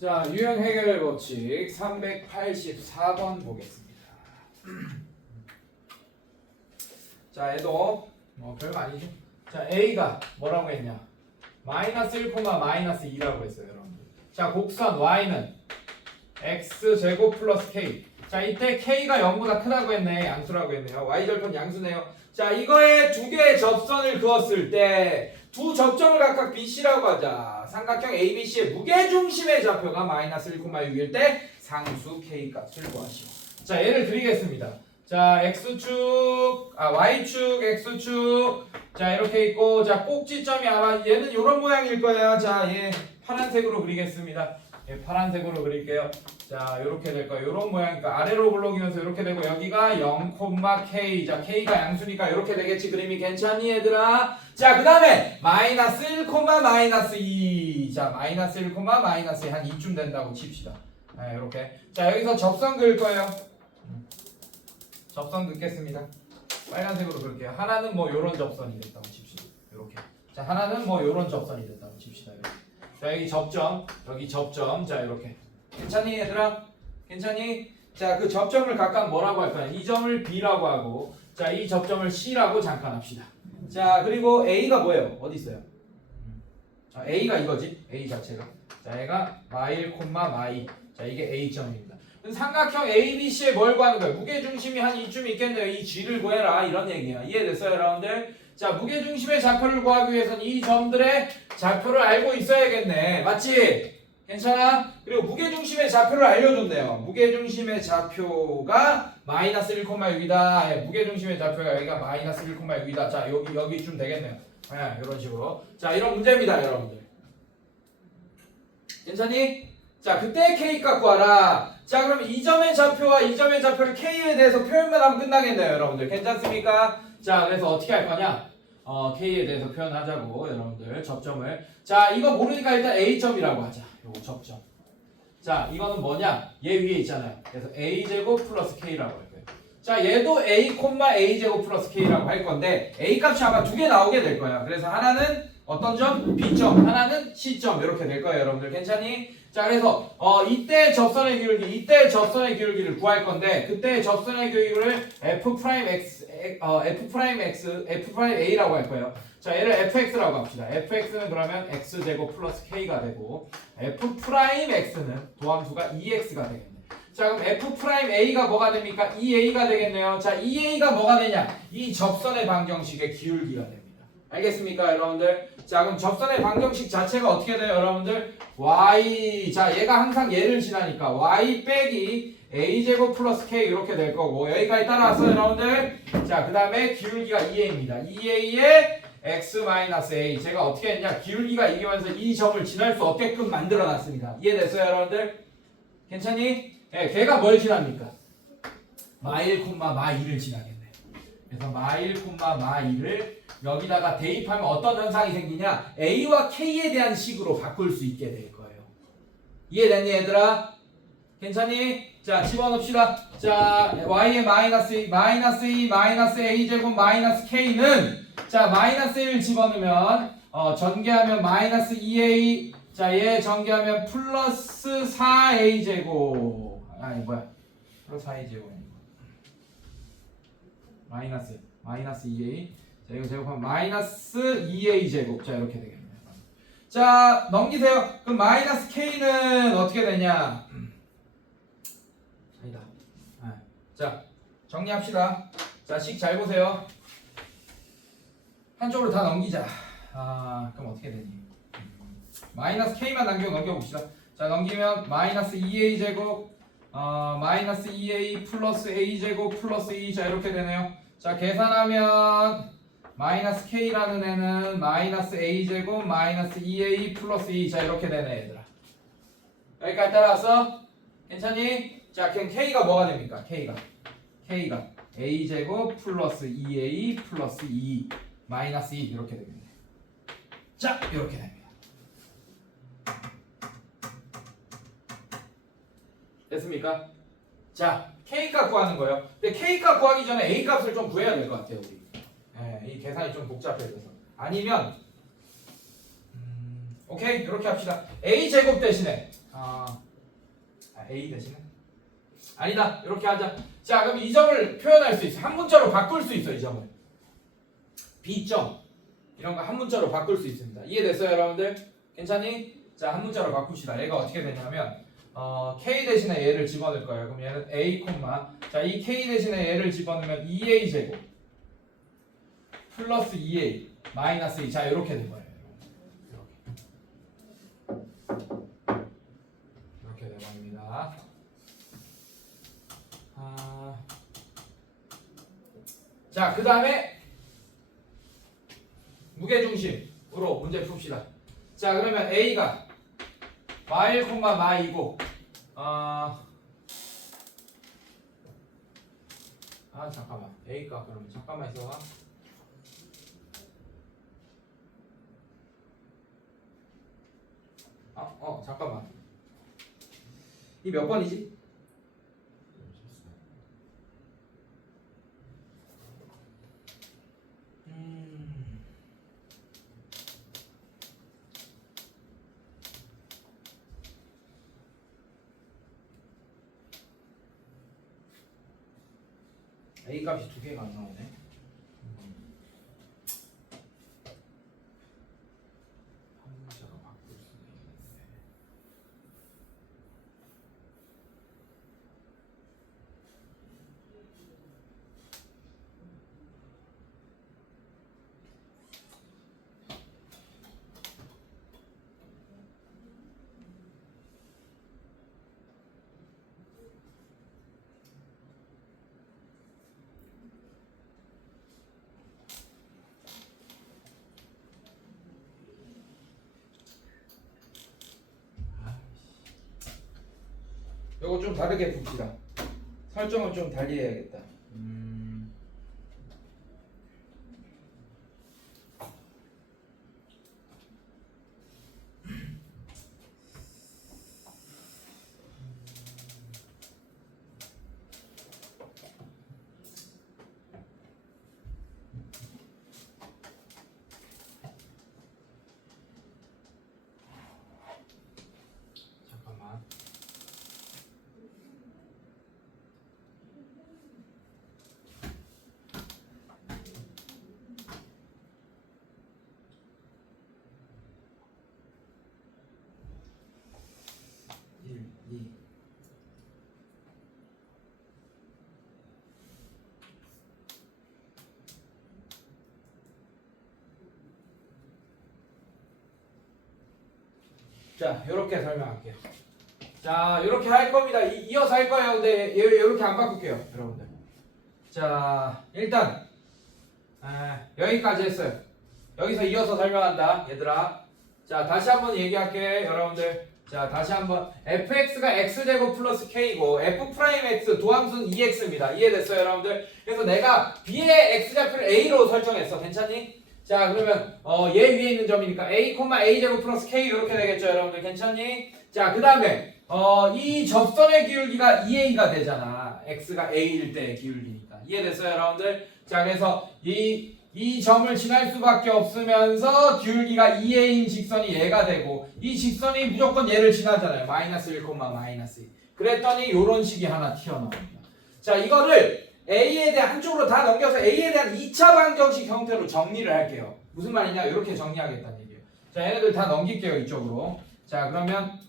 자, 유형 해결 법칙 384번 보겠습니다. 자, 얘도 뭐 별거 아니죠. 자, A가 뭐라고 했냐? 마이너스 1, 마이너스 2라고 했어요, 여러분들. 자, 곡선 Y는 X제곱 플러스 K. 자, 이때 K가 0보다 크다고 했네. 양수라고 했네요. Y절편 양수네요. 자, 이거에 두 개의 접선을 그었을 때 두 접점을 각각 BC라고 하자. 삼각형 ABC의 무게중심의 좌표가 마이너스 1, 6일 때 상수 K 값을 구하시오. 자, 예를 드리겠습니다. 자, Y축, X축. 자, 이렇게 있고, 자, 꼭지점이 아마 얘는 이런 모양일 거예요. 자, 얘 파란색으로 그리겠습니다. 예, 파란색으로 그릴게요. 자, 이렇게 될 거예요. 이런 모양이니까 아래로 블록이면서 이렇게 되고 여기가 0, K. 자, K가 양수니까 이렇게 되겠지. 그림이 괜찮니 얘들아? 자, 그 다음에 마이너스 1, 마이너스 2. 자, 마이너스 1, 마이너스 2 한 2쯤 된다고 칩시다. 네, 이렇게. 자, 여기서 접선 그릴 거예요. 접선 긋겠습니다. 빨간색으로 그릴게요. 하나는 뭐 요런 접선이 됐다고 칩시다. 이렇게. 자, 하나는 뭐 요런 접선이 됐다고 칩시다. 이렇게. 자, 여기 접점, 여기 접점. 자, 이렇게. 괜찮니 얘들아? 괜찮니? 자, 그 접점을 각각 뭐라고 할까요? 이 점을 B라고 하고, 자, 이 접점을 C라고 잠깐 합시다. 자, 그리고 A가 뭐예요? 어디 있어요? 자, A가 이거지? A 자체가. 자, 얘가 마1, 마2. 자, 이게 A점입니다. 삼각형 ABC에 뭘 구하는 거예요? 무게중심이 한 이쯤 있겠네요. 이 G를 구해라. 이런 얘기야. 이해됐어요, 여러분들? 자, 무게중심의 좌표를 구하기 위해서는 이 점들의 좌표를 알고 있어야겠네. 맞지? 괜찮아? 그리고 무게중심의 좌표를 알려줬네요. 무게중심의 좌표가 마이너스 1, 6이다. 예, 무게중심의 좌표가 여기가 마이너스 1, 6이다. 자, 여기쯤 되겠네요. 예, 이런 식으로. 자, 이런 문제입니다, 여러분들. 괜찮니? 자, 그때 K 값 구하라. 자, 그럼 이 점의 좌표와 이 점의 좌표를 K에 대해서 표현만 하면 끝나겠네요, 여러분들. 괜찮습니까? 자, 그래서 어떻게 할 거냐? K에 대해서 표현하자고, 여러분들. 접점을. 자, 이거 모르니까 일단 A점이라고 하자. 요거 접점. 자, 이거는 뭐냐? 얘 위에 있잖아요. 그래서 A제곱 플러스 K라고 할 거예요. 자, 얘도 A, A제곱 플러스 K라고 할 건데, A 값이 아마 두 개 나오게 될 거야. 그래서 하나는 어떤 점? B점. 하나는 C점. 이렇게 될 거예요, 여러분들. 괜찮니? 자, 그래서 이때 접선의 기울기, 이때 접선의 기울기를 구할 건데, 그때 접선의 기울기를 F'A라고 할 거예요. 자, 얘를 fx라고 합시다. fx는 그러면 x제곱 플러스 k가 되고, F'X는 도함수가 2x가 되겠네. 자, 그럼 F'A가 뭐가 됩니까? 2a가 되겠네요. 자, 2a가 뭐가 되냐? 이 접선의 방정식의 기울기가 됩니다. 알겠습니까, 여러분들? 자, 그럼 접선의 방정식 자체가 어떻게 돼요, 여러분들? y. 자, 얘가 항상 얘를 지나니까 y 빼기 a제곱 플러스 k 이렇게 될 거고, 여기까지 따라왔어요, 여러분들? 자, 그 다음에 기울기가 2a입니다. 2a에 x-a. 제가 어떻게 했냐? 기울기가 이기면서 이 점을 지날 수 없게끔 만들어 놨습니다. 이해됐어요, 여러분들? 괜찮니? 예, 걔가 뭘 지납니까? 마1, 마2를 지나겠네. 그래서 마1, 마2를 여기다가 대입하면 어떤 현상이 생기냐? A와 K에 대한 식으로 바꿀 수 있게 될 거예요. 이해됐니, 얘들아? 괜찮니? 자, 집어넣읍시다. 자, Y의 마이너스 2, 마이너스 A제곱 마이너스 K는, 자, 마이너스 1 집어넣으면, 전개하면 마이너스 2A, 자, 얘 전개하면 플러스 4A제곱. 아니, 뭐야. 플러스 4A제곱. 마이너스 2A. 자, 이거 제곱하면 마이너스 2A 제곱. 자, 이렇게 되겠네요. 자, 넘기세요. 그럼 마이너스 K는 어떻게 되냐? 아니다. 자, 정리합시다. 자, 식 잘 보세요. 한쪽으로 다 넘기자. 그럼 어떻게 되니? 마이너스 K만 넘겨봅시다. 자, 넘기면 마이너스 2A 제곱, 마이너스 2A 플러스 A 제곱 플러스 2. 자, 이렇게 되네요. 자, 계산하면 마이너스 K라는 애는 마이너스 A제곱 마이너스 2A 플러스 2. 자, 이렇게 되네, 얘들아. 여기까지 따라왔어? 괜찮니? 자, 그럼 K가 뭐가 됩니까? K가 A제곱 플러스 2A 플러스 2 마이너스 2 이렇게 되겠네. 자, 이렇게 됩니다. 됐습니까? 자, K값 구하는 거예요. 근데 K값 구하기 전에 A값을 좀 구해야 될 것 같아요, 우리. 예, 이 계산이 좀 복잡해져서. 아니면 오케이, 이렇게 합시다. A제곱 대신에 A 대신에? 아니다. 이렇게 하자. 자, 그럼 이 점을 표현할 수 있어. 한 문자로 바꿀 수 있어, 이 점을. B점. 이런 거 한 문자로 바꿀 수 있습니다. 이해됐어요, 여러분들? 괜찮니? 자, 한 문자로 바꿉시다. 얘가 어떻게 되냐면 K 대신에 얘를 집어넣을 거예요. 그럼 얘는 A, 자, 이 K 대신에 얘를 집어넣으면 2A 제곱 플러스 2A 마이너스 2. 자, 이렇게 된 거예요. 이렇게 돼버립니다. 자, 그 다음에 무게중심으로 문제 풉시다. 자, 그러면 A가 마1, 마2고 잠깐만. A가 그러면 잠깐만 있어봐. 잠깐만. 이 몇 번이지? A 값이 두 개가 안 나오네. 한 문자로 바꿀 수도 있는데. 요거 좀 다르게 봅시다. 설정을 좀 달리 해야겠다. 잠깐만. 자, 요렇게 설명할게요. 자, 요렇게 할 겁니다. 이어서 할 거예요. 근데 요렇게 안 바꿀게요, 여러분들. 자, 일단 여기까지 했어요. 여기서 이어서 설명한다, 얘들아. 자, 다시 한번 얘기할게, 여러분들. 자, 다시 한번 fx가 x제곱 플러스 k고 f'x 도함수는 2x입니다. 이해됐어요, 여러분들? 그래서 내가 b의 x좌표를 a로 설정했어. 괜찮니? 자, 그러면 얘 위에 있는 점이니까 a, a제곱 플러스 k 이렇게 되겠죠, 여러분들? 괜찮니? 자, 그 다음에 이 접선의 기울기가 2a가 되잖아. x가 a일 때의 기울기니까. 이해됐어요, 여러분들? 자, 그래서 이 점을 지날 수밖에 없으면서 기울기가 2a인 직선이 얘가 되고 이 직선이 무조건 얘를 지나잖아요. 마이너스 1, 마이너스 2. 그랬더니 요런 식이 하나 튀어나옵니다. 자, 이거를 A에 대한 한쪽으로 다 넘겨서 A에 대한 2차 방정식 형태로 정리를 할게요. 무슨 말이냐? 이렇게 정리하겠다는 얘기예요. 자, 얘네들 다 넘길게요, 이쪽으로. 자, 그러면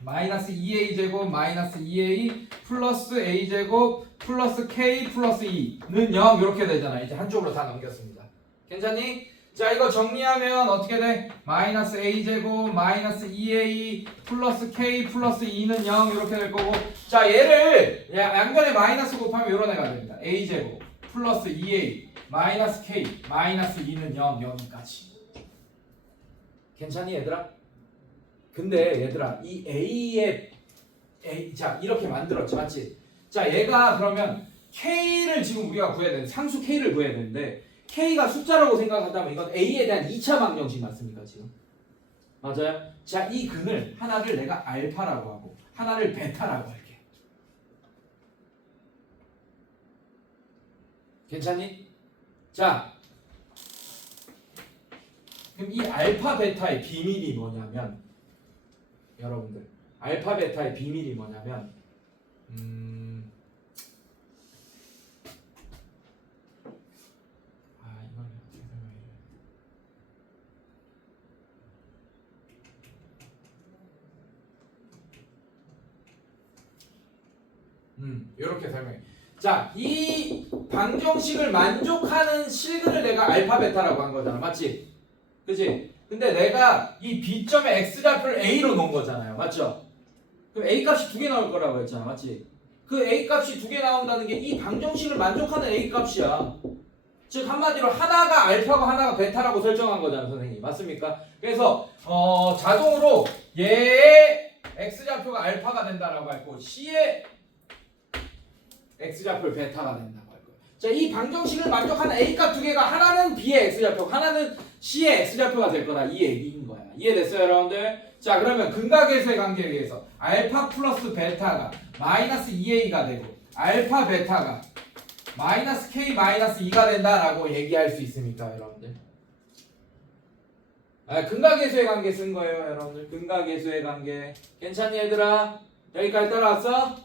마이너스 2a 제곱 마이너스 2a 플러스 a 제곱 플러스 k 플러스 2는 0 이렇게 되잖아. 이제 한쪽으로 다 넘겼습니다. 괜찮니? 자, 이거 정리하면 어떻게 돼? 마이너스 a 제곱 마이너스 2a 플러스 k 플러스 2는 0 이렇게 될 거고, 자, 얘를 양변에 마이너스 곱하면 이런 애가 됩니다. a 제곱 플러스 2a 마이너스 k 마이너스 2는 0 여기까지. 괜찮니, 얘들아? 근데 얘들아, 이 a의 자, 이렇게 만들었지, 맞지? 자, 얘가 그러면 k를 지금 우리가 구해야 되는데, 상수 k를 구해야 되는데 k가 숫자라고 생각하다면 이건 a에 대한 2차 방정식 맞습니까, 지금? 맞아요? 자, 이 근을 하나를 내가 알파라고 하고 하나를 베타라고 할게. 괜찮니? 자, 그럼 이 알파 베타의 비밀이 뭐냐면, 여러분들, 알파 베타의 비밀이 뭐냐면 이건 어떻게 설명해야 이렇게 설명해. 자, 이 방정식을 만족하는 실근을 내가 알파 베타라고 한 거잖아, 맞지? 그치? 근데 내가 이 B점의 X좌표를 A로 놓은 거잖아요, 맞죠? 그럼 A 값이 두 개 나올 거라고 했잖아, 맞지? 그 A 값이 두 개 나온다는 게 이 방정식을 만족하는 A 값이야. 즉 한마디로 하나가 알파고 하나가 베타라고 설정한 거잖아, 선생님. 맞습니까? 그래서 자동으로 얘의 X좌표가 알파가 된다라고 했고 C의 X좌표를 베타가 된다고 할 거예요. 자, 이 방정식을 만족하는 A값 두 개가 하나는 B의 X좌표, 하나는 C의 X좌표가 될 거다. 이 얘기인 거야. 이해됐어요, 여러분들? 자, 그러면 근각계수의 관계에 의해서 알파 플러스 베타가 마이너스 2A가 되고 알파 베타가 마이너스 K 마이너스 2가 된다라고 얘기할 수 있습니까, 여러분들? 근각계수의 관계 쓴 거예요, 여러분들. 근각계수의 관계. 괜찮니, 얘들아? 여기까지 따라왔어?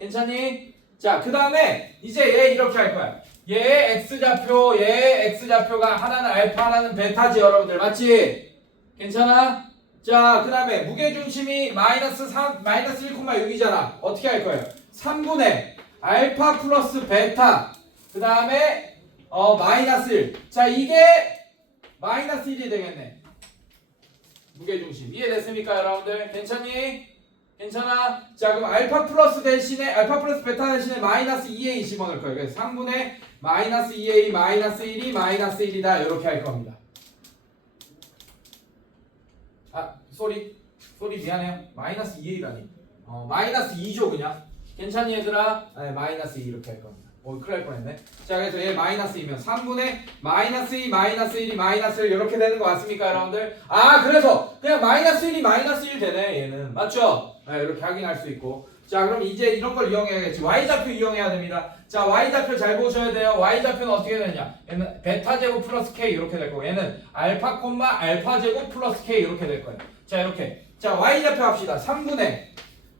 괜찮니? 자, 그 다음에 이제 얘 이렇게 할 거야. 얘의 X좌표가 하나는 알파, 하나는 베타지, 여러분들. 맞지? 괜찮아? 자, 그 다음에 무게중심이 마이너스 1,6이잖아. 어떻게 할 거예요? 3분의 알파 플러스 베타. 그 다음에 마이너스 1. 자, 이게 마이너스 1이 되겠네. 무게중심. 이해됐습니까, 여러분들? 괜찮니? 괜찮아? 자, 그럼 알파 플러스 베타 대신에 마이너스 2a 집어넣을 거예요. 그래서 3분의 마이너스 2a 마이너스 1이 마이너스 1이다. 이렇게 할 겁니다. 소리 미안해요. 마이너스 2a라니. 마이너스 2죠, 그냥. 괜찮니, 얘들아? 네, 마이너스 2 이렇게 할 겁니다. 큰일 날 뻔했네. 자, 그래서 얘 마이너스 2면 3분의 마이너스 2 마이너스 1이 마이너스 1 이렇게 되는 거 맞습니까, 여러분들? 그래서 그냥 마이너스 1이 마이너스 1 되네, 얘는. 맞죠? 네, 이렇게 확인할 수 있고. 자, 그럼 이제 이런 걸 이용해야겠지. Y좌표 이용해야 됩니다. 자, Y좌표 잘 보셔야 돼요. Y좌표는 어떻게 되냐? 얘는 베타 제곱 플러스 K 이렇게 될 거고, 얘는 알파 콤마 알파 제곱 플러스 K 이렇게 될 거예요. 자, 이렇게. 자, Y좌표 합시다. 3분의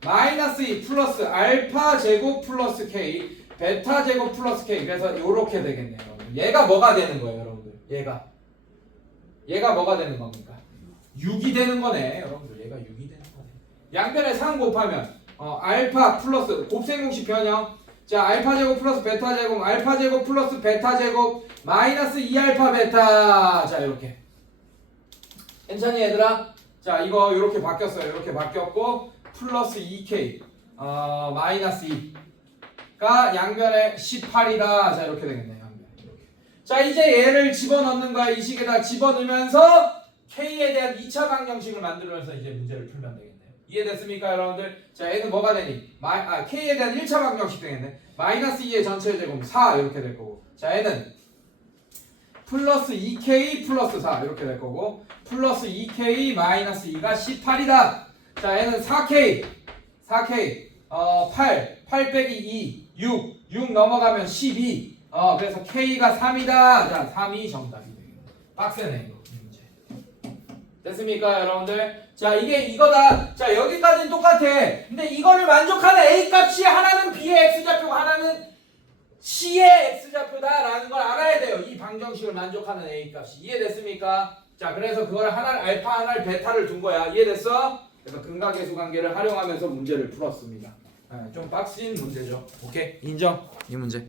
마이너스 2 플러스 알파 제곱 플러스 K 베타 제곱 플러스 K. 그래서 이렇게 되겠네요, 여러분. 얘가 뭐가 되는 거예요, 여러분들? 얘가 뭐가 되는 겁니까? 6이 되는 거네, 여러분들. 얘가 6이 되는 거네. 양변에 상 곱하면 알파 플러스 곱셈공식 변형. 자, 알파 제곱 플러스 베타 제곱 알파 제곱 플러스 베타 제곱 마이너스 2알파 베타. 자, 이렇게. 괜찮니, 얘들아? 자, 이거 이렇게 바뀌었어요. 이렇게 바뀌었고 플러스 2k 마이너스 2가 양변에 18이다. 자, 이렇게 되겠네요. 양변 이렇게. 자, 이제 얘를 집어넣는 거야. 이 식에다 집어넣으면서 k에 대한 2차 방정식을 만들면서 이제 문제를 풀면 되겠네요. 이해됐습니까, 여러분들? 자, 얘는 뭐가 되니? k에 대한 1차 방정식 되겠네. 마이너스 2의 전체 제곱 4 이렇게 될 거고. 자, 얘는 플러스 2k 플러스 4 이렇게 될 거고 플러스 2k 마이너스 2가 18이다. 자, 얘는 4k 8 빼기 2 6 넘어가면 12. 그래서 k가 3이다. 자, 3이 정답이 되겠네. 빡세네 이거 문제. 됐습니까, 여러분들? 자, 이게 이거다. 자, 여기까지는 똑같아. 근데 이거를 만족하는 A 값이 하나는 B의 X좌표고 하나는 C의 X좌표다라는 걸 알아야 돼요. 이 방정식을 만족하는 A 값이. 이해됐습니까? 자, 그래서 그걸 하나를 알파, 하나를 베타를 둔 거야. 이해됐어? 그래서 근각계수 관계를 활용하면서 문제를 풀었습니다. 좀 빡신 문제죠. 오케이? 인정? 이 문제.